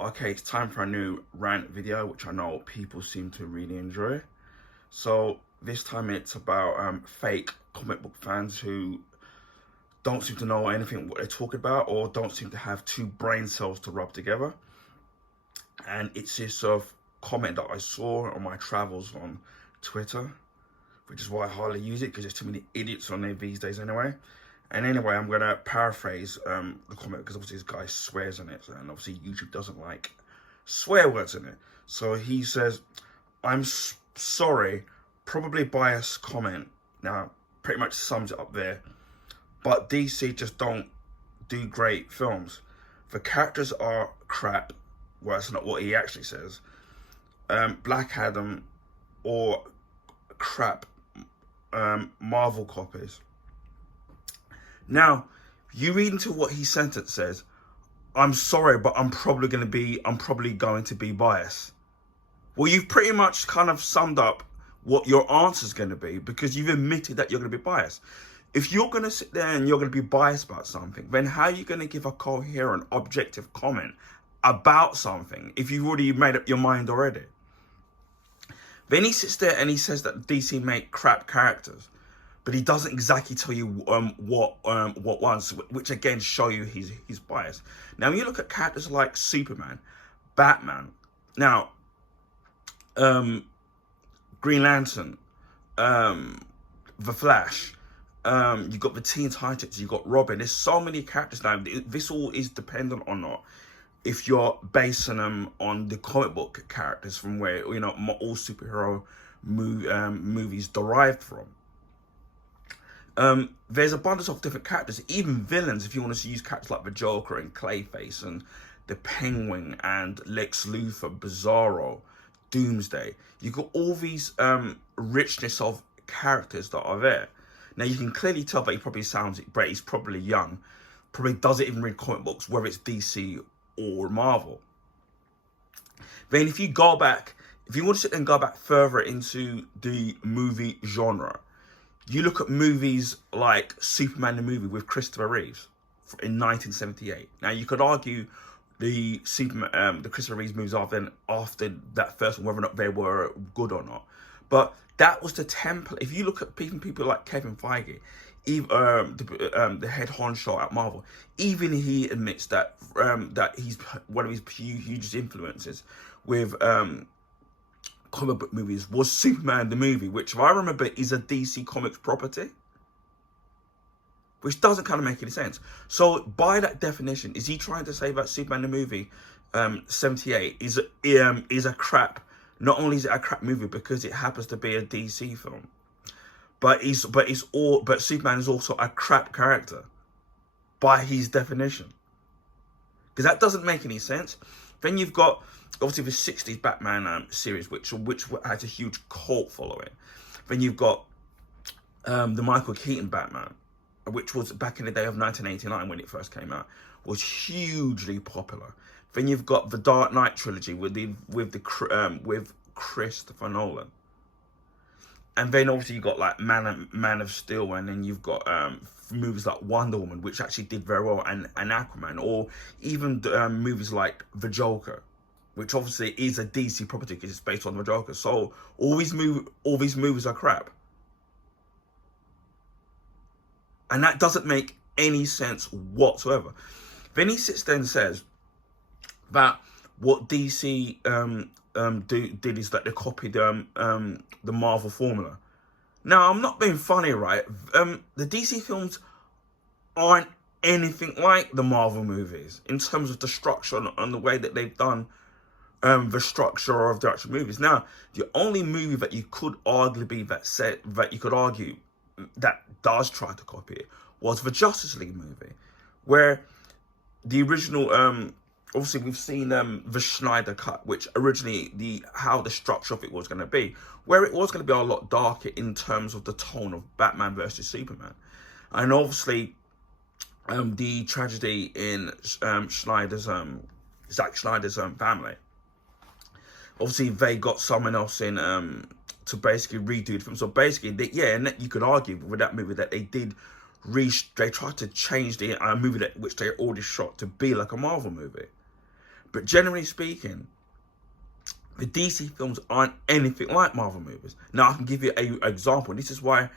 Okay, it's time for a new rant video, which I know people seem to really enjoy. So this time it's about fake comic book fans who don't seem to know anything what they're talking about, or don't seem to have two brain cells to rub together. And it's this comment that I saw on my travels on Twitter, which is why I hardly use it because there's too many idiots on there these days anyway. And anyway, I'm going to paraphrase the comment because obviously this guy swears in it, and obviously YouTube doesn't like swear words in it. So he says, I'm sorry, probably biased comment. Now, pretty much sums it up there. But DC just don't do great films. The characters are crap. Well, that's not what he actually says. Black Adam or crap Marvel copies. Now, you read into what his sentence says, I'm sorry, but I'm probably going to be biased. Well, you've pretty much kind of summed up what your answer is going to be, because you've admitted that you're going to be biased. If you're going to sit there and you're going to be biased about something, then how are you going to give a coherent, objective comment about something if you've already made up your mind already? Then he sits there and he says that DC make crap characters, but he doesn't exactly tell you what ones, which again show you his bias. Now, when you look at characters like Superman, Batman, now Green Lantern, the Flash, you've got the Teen Titans, you've got Robin. There's so many characters now. This all is dependent on not if you're basing them on the comic book characters from where, you know, all superhero movies derived from. There's abundance of different characters, even villains. If you want to use characters like the Joker and Clayface and the Penguin and Lex Luthor, Bizarro, Doomsday, you've got all these richness of characters that are there. Now, you can clearly tell that he probably sounds great. He's probably young, probably doesn't even read comic books, whether it's DC or Marvel. Then if you want to sit and go back further into the movie genre, you look at movies like Superman the movie with Christopher Reeves in 1978. Now, you could argue the Christopher Reeves movies after that first one, whether or not they were good or not. But that was the template. If you look at people like Kevin Feige, even, the head honcho at Marvel, even he admits that that he's one of his hugest influences with comic book movies was Superman the movie, which, if I remember, is a DC Comics property, which doesn't kind of make any sense. So by that definition, is he trying to say that Superman the movie 78 is a crap? Not only is it a crap movie because it happens to be a DC film, but Superman is also a crap character by his definition, because that doesn't make any sense. Then you've got obviously the 60s Batman series, which has a huge cult following. Then you've got the Michael Keaton Batman, which was back in the day of 1989 when it first came out, was hugely popular. Then you've got the Dark Knight trilogy with Christopher Nolan. And then obviously you've got like Man of Steel, and then you've got movies like Wonder Woman, which actually did very well, and Aquaman, or even movies like The Joker, which obviously is a DC property because it's based on The Joker. So all these movies are crap. And that doesn't make any sense whatsoever. Then he sits there and says that what DC did is that they copied the Marvel formula. Now, I'm not being funny, right? The DC films aren't anything like the Marvel movies in terms of the structure and the way that they've done the structure of the actual movies. Now, the only movie that you could arguably argue that does try to copy it was the Justice League movie, where the original obviously we've seen the Snyder cut, which originally how the structure of it was going to be, where it was going to be a lot darker in terms of the tone of Batman versus Superman. And obviously the tragedy in Zack Snyder's family, obviously they got someone else in to basically redo the film. So basically, and you could argue with that movie that they tried to change the movie which they already shot to be like a Marvel movie. But generally speaking, the DC films aren't anything like Marvel movies. Now I can give you an example. This is why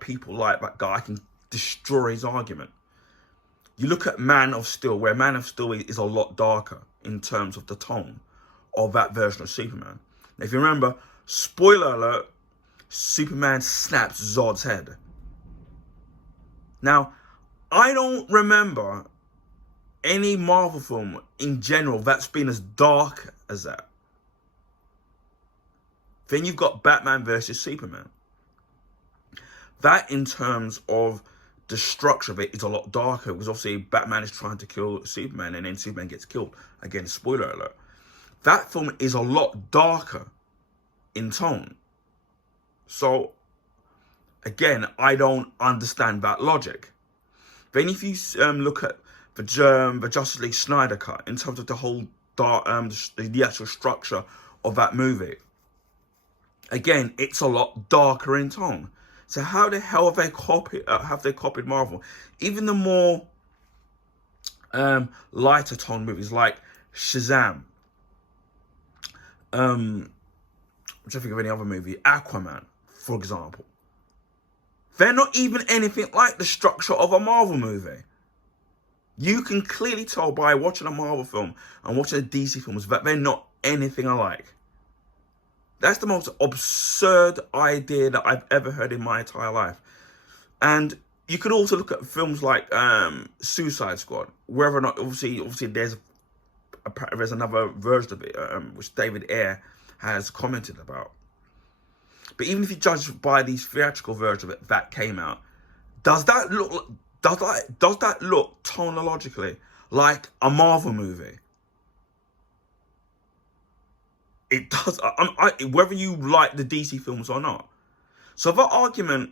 people like that guy. I can destroy his argument. You look at Man of Steel, where Man of Steel is a lot darker in terms of the tone of that version of Superman. Now, if you remember, spoiler alert, Superman snaps Zod's head. Now, I don't remember any Marvel film in general that's been as dark as that. Then you've got Batman versus Superman. That, in terms of the structure of it, is a lot darker, because obviously Batman is trying to kill Superman and then Superman gets killed. Again, spoiler alert. That film is a lot darker in tone. So, again, I don't understand that logic. Then if you look at the Justice League Snyder Cut, in terms of the whole dark, the actual structure of that movie, again, it's a lot darker in tone. So how the hell have they copied Marvel? Even the more lighter tone movies like Shazam, I'm trying to think of any other movie, Aquaman, for example. They're not even anything like the structure of a Marvel movie. You can clearly tell by watching a Marvel film and watching the DC films that they're not anything alike. That's the most absurd idea that I've ever heard in my entire life. And you could also look at films like Suicide Squad, whether or not, obviously there's another version of it, which David Ayer has commented about. But even if you judge by these theatrical versions of it that came out, does that look tonologically like a Marvel movie? It does, whether you like the DC films or not. So that argument,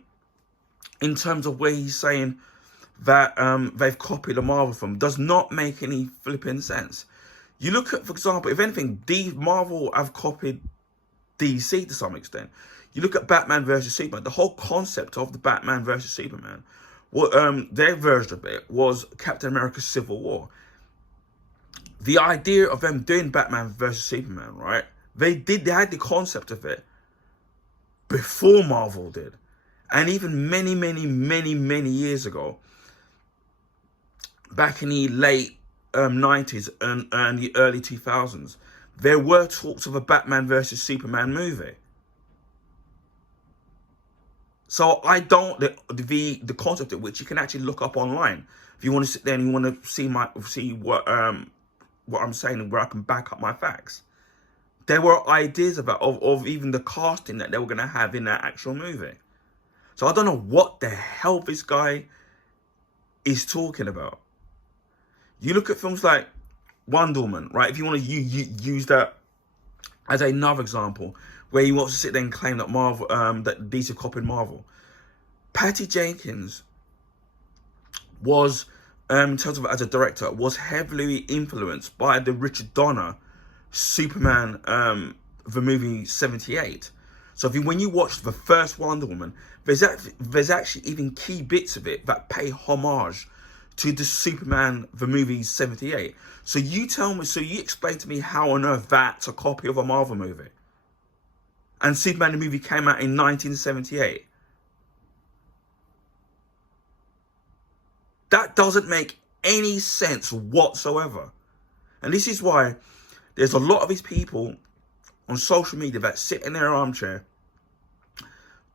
in terms of where he's saying that they've copied a Marvel film, does not make any flipping sense. You look at, for example, if anything, Marvel have copied DC to some extent. You look at Batman versus Superman. The whole concept of the Batman versus Superman, their version of it was Captain America's Civil War. The idea of them doing Batman versus Superman, right? They had the concept of it before Marvel did. And even many, many, many, many years ago, back in the late 90s and the early 2000s, there were talks of a Batman versus Superman movie. So the concept of which you can actually look up online. If you want to sit there and you want to see what I'm saying and where I can back up my facts. There were ideas of even the casting that they were going to have in that actual movie. So I don't know what the hell this guy is talking about. You look at films like Wonder Woman, right? If you want to use that as another example, where he wants to sit there and claim that that DC copied Marvel. Patty Jenkins was, in terms of as a director, was heavily influenced by the Richard Donner Superman, the movie 78. So when you watch the first Wonder Woman, there's actually even key bits of it that pay homage to the Superman, the movie 78. So you explain to me how on earth that's a copy of a Marvel movie. And Superman the movie came out in 1978. That doesn't make any sense whatsoever. And this is why there's a lot of these people on social media that sit in their armchair,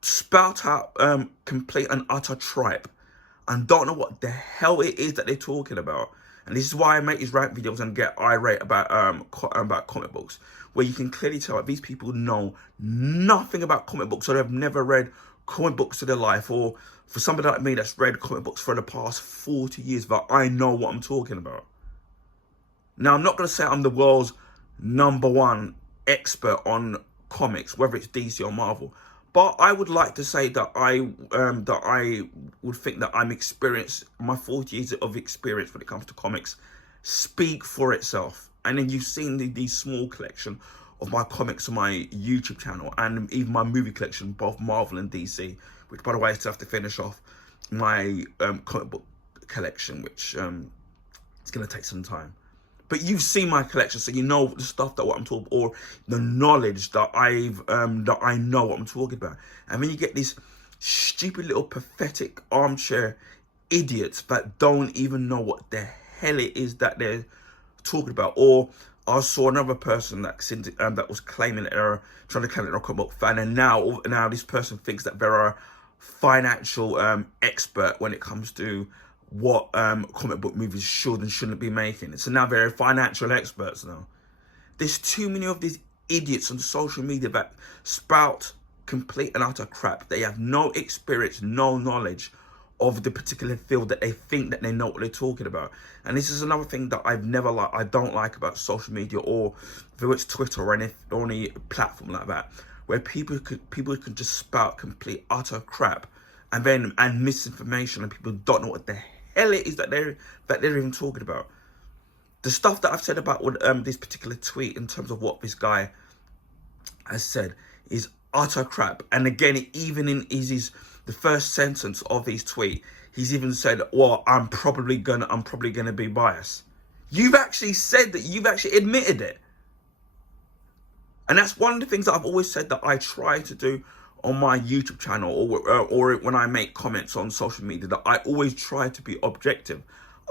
spout out complete and utter tripe, and don't know what the hell it is that they're talking about. And this is why I make these rant videos and get irate about comic books, where you can clearly tell that these people know nothing about comic books, or they've never read comic books in their life, or for somebody like me that's read comic books for the past 40 years, that I know what I'm talking about. Now, I'm not going to say I'm the world's #1 expert on comics, whether it's DC or Marvel, but I would like to say that I would think that I'm experienced. My 40 years of experience when it comes to comics speak for itself. And then you've seen these small collection of my comics on my YouTube channel, and even my movie collection, both Marvel and DC, which, by the way, I still have to finish off my comic book collection, which it's going to take some time. But you've seen my collection, so you know the stuff that what I'm talking, or the knowledge that I know what I'm talking about. And then you get these stupid little pathetic armchair idiots that don't even know what the hell it is that they're talking about. Or I saw another person that was claiming that they're trying to claim that they're a comic book fan, and now this person thinks that they're a financial expert when it comes to what comic book movies should and shouldn't be making. So now they're financial experts now. There's too many of these idiots on social media that spout complete and utter crap. They have no experience, no knowledge of the particular field that they think that they know what they're talking about. And this is another thing that I don't like about social media, or whether it's Twitter or any platform like that, where people can just spout complete utter crap and misinformation, and people don't know what the hell it is that they're even talking about. The stuff that I've said about this particular tweet in terms of what this guy has said is utter crap. And again, even in the first sentence of his tweet, he's even said, "Well, I'm probably gonna be biased." You've actually said that. You've actually admitted it. And that's one of the things that I've always said that I try to do on my YouTube channel, or when I make comments on social media, that I always try to be objective.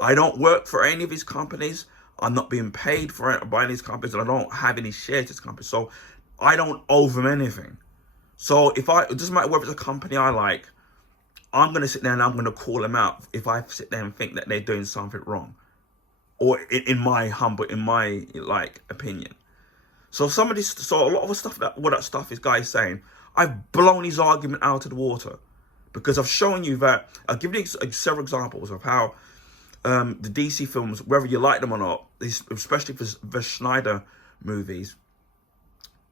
I don't work for any of these companies. I'm not being paid for it by these companies, and I don't have any shares in this company. So I don't owe them anything. So it doesn't matter whether it's a company I like, I'm going to sit there and I'm going to call them out if I sit there and think that they're doing something wrong, or in my opinion. So a lot of the stuff that this guy is saying, I've blown his argument out of the water, because I've shown you that. I'll give you several examples of how the DC films, whether you like them or not, especially the Snyder movies,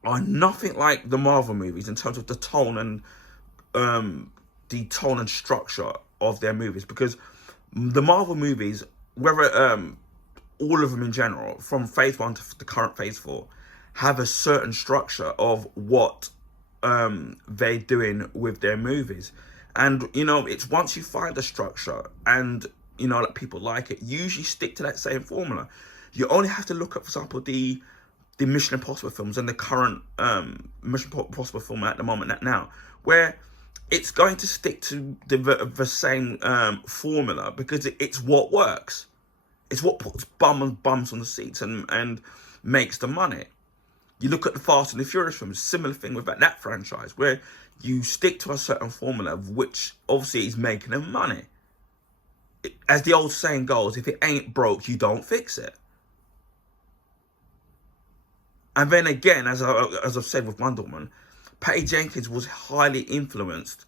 are nothing like the Marvel movies in terms of the tone and structure of their movies. Because the Marvel movies, whether all of them in general, from Phase 1 to the current Phase 4, have a certain structure of what they're doing with their movies. And, it's once you find a structure and, that people like it, usually stick to that same formula. You only have to look at, for example, the Mission Impossible films and the current Mission Impossible film at the moment now, where it's going to stick to the same formula, because it's what works. It's what puts bums on the seats and makes the money. You look at the Fast and the Furious films, similar thing with that franchise, where you stick to a certain formula, which obviously is making them money. As the old saying goes, if it ain't broke, you don't fix it. And then again, as I've said with Wonder Woman, Patty Jenkins was highly influenced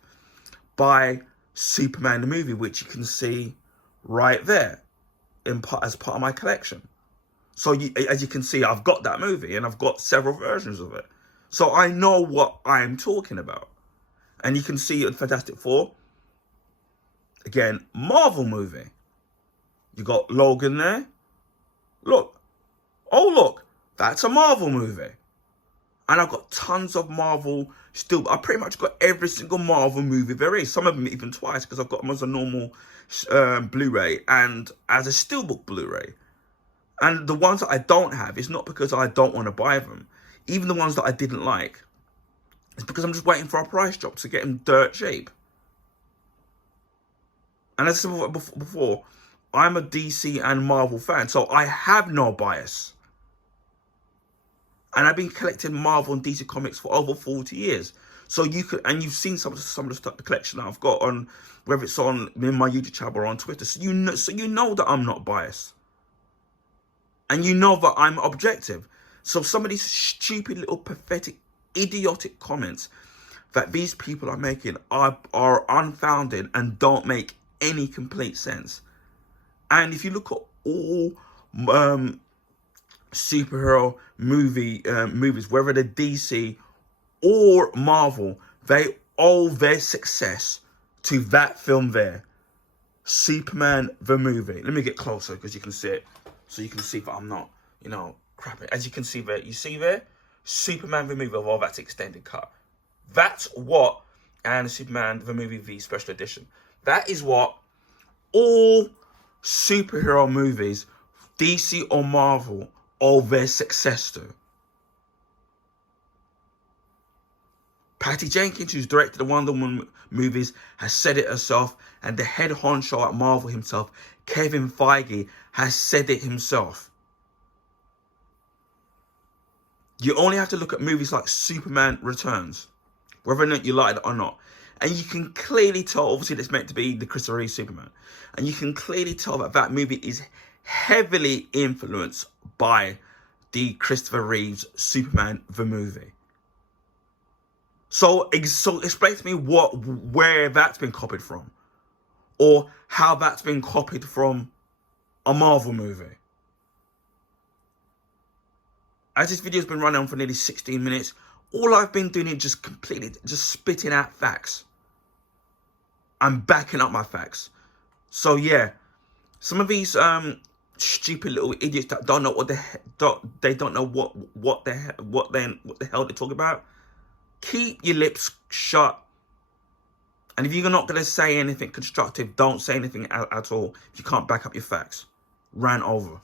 by Superman the movie, which you can see right there as part of my collection. So as you can see, I've got that movie and I've got several versions of it. So I know what I'm talking about. And you can see in Fantastic Four, again, Marvel movie. You got Logan there. Look. Oh, look. That's a Marvel movie. And I've got tons of Marvel still. I pretty much got every single Marvel movie there is. Some of them even twice, because I've got them as a normal Blu-ray and as a Steelbook Blu-ray. And the ones that I don't have, it's not because I don't want to buy them. Even the ones that I didn't like, it's because I'm just waiting for a price drop to get them dirt cheap. And as I said before, I'm a DC and Marvel fan, so I have no bias. And I've been collecting Marvel and DC comics for over 40 years. So you've seen some of the collection that I've got on, whether it's in my YouTube channel or on Twitter. So you know that I'm not biased. And you know that I'm objective. So some of these stupid little pathetic, idiotic comments that these people are making are unfounded and don't make any complete sense. And if you look at all superhero movies, whether they're DC or Marvel, they owe their success to that film there, Superman the movie. Let me get closer because you can see it. So you can see that I'm not, crapping. As you can see there, Superman the movie, although that's extended cut. That's what, and Superman the movie, the special edition. That is what all superhero movies DC or Marvel owe their success to. Patty Jenkins, who's directed the Wonder Woman movies, has said it herself, and the head honcho at Marvel himself, Kevin Feige, has said it himself. You only have to look at movies like Superman Returns, whether or not you like it or not, and you can clearly tell, obviously it's meant to be the Christopher Reeve Superman, and you can clearly tell that that movie is heavily influenced by the Christopher Reeve's Superman the movie. So explain to me where that's been copied from, or how that's been copied from a Marvel movie. As this video's been running on for nearly 16 minutes, all I've been doing is just spitting out facts. I'm backing up my facts. So yeah, some of these stupid little idiots that don't know what they don't know what the hell they're talking about. Keep your lips shut. And if you're not going to say anything constructive, don't say anything at all if you can't back up your facts. Rant over.